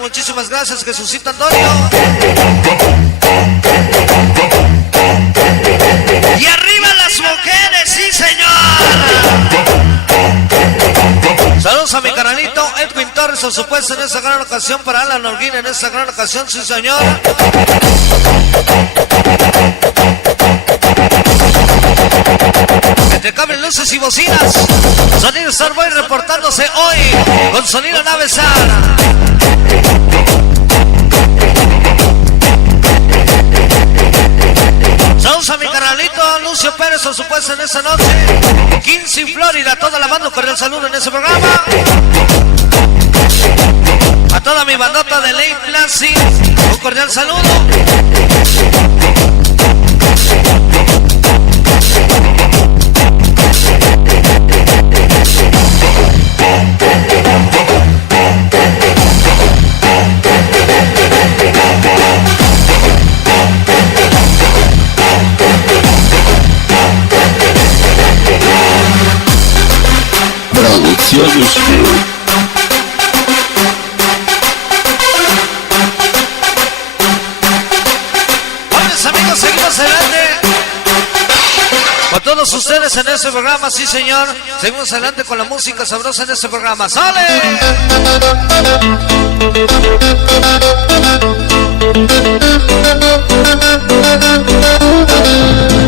Muchísimas gracias, Jesucito Antonio. Y arriba las mujeres, sí señor. Saludos a mi carnalito Edwin Torres, por supuesto, en esta gran ocasión, para Alan Holguín, en esta gran ocasión, sí señor. Entre cables, luces y bocinas, Sonido Starboy reportándose hoy con Sonido Navesar. Saludos a mi canalito Lucio Pérez, por supuesto, en esta noche. Kinsey, Florida, toda la banda, un cordial saludo en ese programa. A toda mi bandota de Lake Classic, un cordial saludo. Producciones. Buenos amigos, seguimos adelante con todos ustedes en este programa, sí señor. Seguimos adelante con la música sabrosa en este programa. ¡Sale!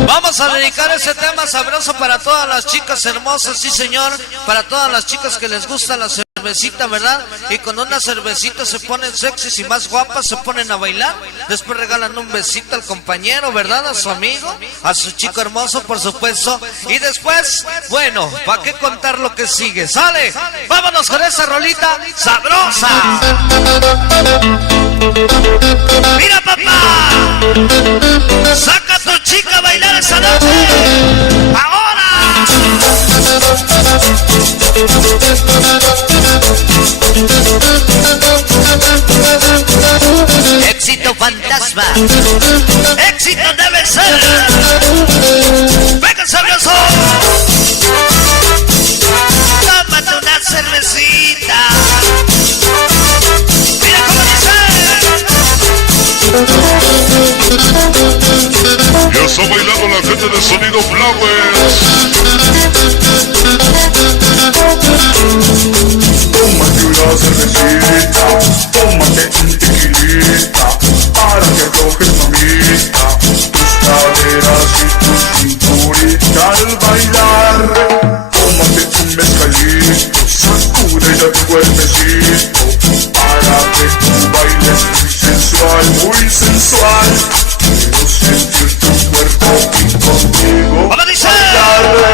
Vamos a dedicar ese tema sabroso para todas las chicas hermosas, sí señor. Para todas las chicas que les gusta la cervecita, ¿verdad? Y con una cervecita se ponen sexys y más guapas, se ponen a bailar. Después regalan un besito al compañero, ¿verdad? A su amigo, a su chico hermoso, por supuesto. Y después, bueno, ¿para qué contar lo que sigue? ¡Sale! Vámonos con esa rolita sabrosa. ¡Mira, papá! ¡Saca a tu chica a bailar esa noche! ¡Ahora! Éxito fantasma. Éxito debe ser. ¡Venga, sabroso! Tómate una cervecita. Mira cómo dice. Ya está bailando la gente de Sonido Flowers. Tómate una cervecita, tómate un tequilita, para que aflojes, mamita, tus caderas y tu cinturita al bailar. Tómate un mezcalito, sacude ya tu cuerpecito, para que tú bailes muy sensual, muy sensual. Quiero sentir tu cuerpo y contigo bailar.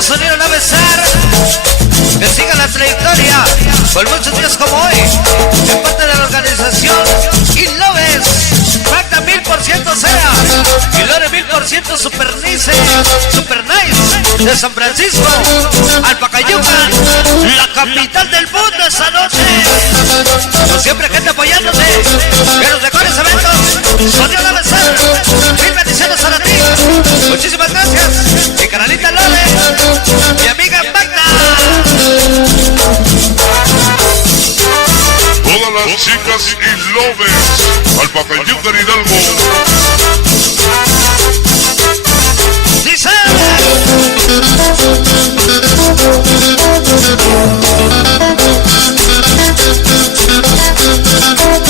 Sonido Navesar, que siga la trayectoria por muchos días como hoy, en parte de la organización y Loves, Magda 1000% sea, y Lore 1000% Super Nice, de San Francisco, Alpacayuca, la capital del mundo esta noche. Como siempre, gente apoyándote en los mejores eventos. Sonido Navesar, 1000 bendiciones para ti. Muchísimas gracias, mi canalita Lore, mi amiga Magda. Todas las chicas y Lovers, Alpacayuca, Hidalgo. Dice.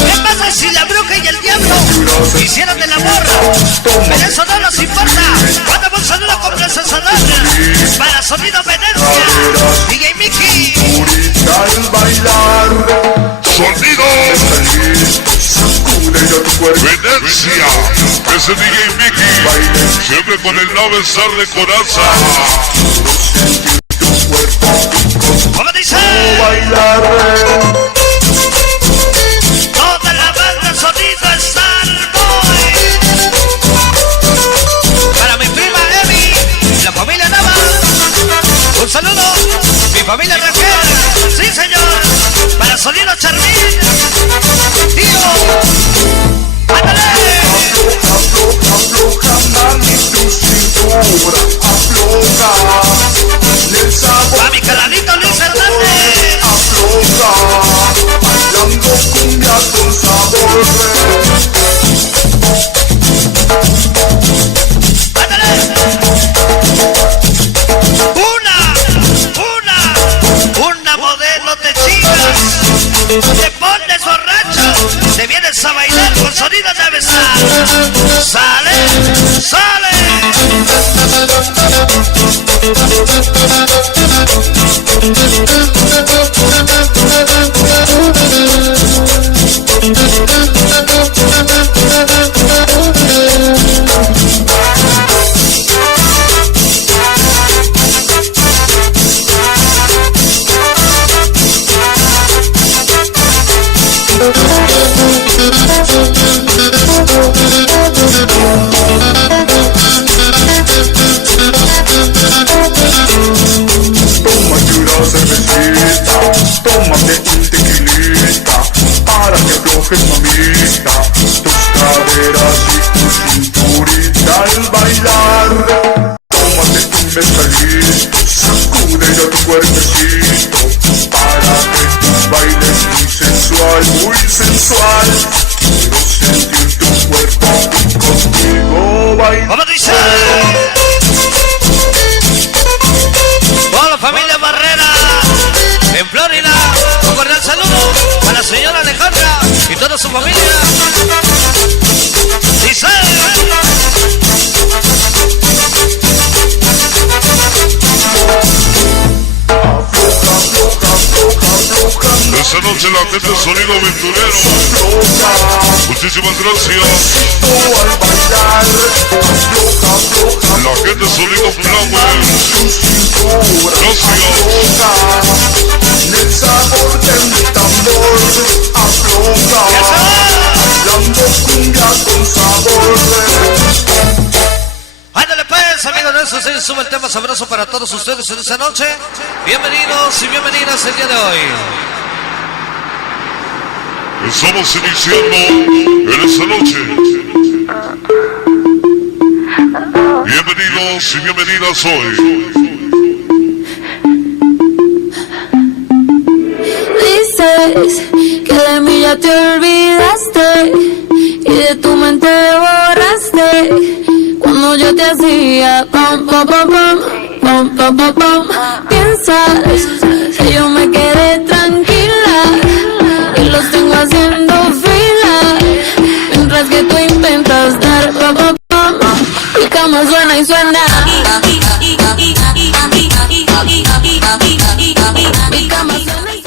¿Qué pasa si la bruja y el diablo hicieran el amor? Pero eso no nos importa. Cuando un saludo con esa salada para Sonido Venecia, DJ Mickey. Al bailar, Sonido. sacude ya tu cuerpo. Venecia, ese DJ Mickey, siempre con el no besar de coraza. Sentir tu cuerpo. ¿Cómo dice? Bailar. Toda la banda Sonido Starboy. Para mi prima Emi, la familia Nava. Un saludo, mi familia Raquel. Sí, señor. Para Sonido Charmín. Tío. ¡Ándale! Afloja, afloja, mami, tu cintura. Afloja. El sabor. A mi canalito Luis Hernández. Afloja. Bailando cumbia con sabor. ¡Ándale! Una modelo de chicas. Te pones borracho, te vienes a bailar con Sonido de besar. Sale, sale. Tómate una cervecita, tómate un tequilita, para que aflojes mamita, tus caderas y tu cinturita al bailar. Tómate un mezcalito, sacude ya tu cuerpecito, para que tú bailes muy sensual, muy sensual. Quiero sentir tu cuerpo contigo bailar. ¿Cómo dice? Toda la familia Barrera en Florida. Un cordial saludo a la señora Alejandra y toda su familia. Dice. Esa noche la gente de Sonido Aventurero. Muchísimas gracias. La gente de Sonido Flower. Gracias. El sabor del tambor afloja, bailando cumbia con sabor. Ándale pues, amigos nuestros, se sube el tema sabroso para todos ustedes en esta noche. Bienvenidos y bienvenidas el día de hoy. Estamos iniciando en esta noche. Bienvenidos y bienvenidas hoy. Dices que de mí ya te olvidaste y de tu mente borraste cuando yo te hacía pam pam pam pam pam pam pam pam. Piensas que yo me quedé tranquila y los tengo haciendo fila mientras que tú intentas dar pam pam pam. Mi cama suena y suena. Mi cama suena y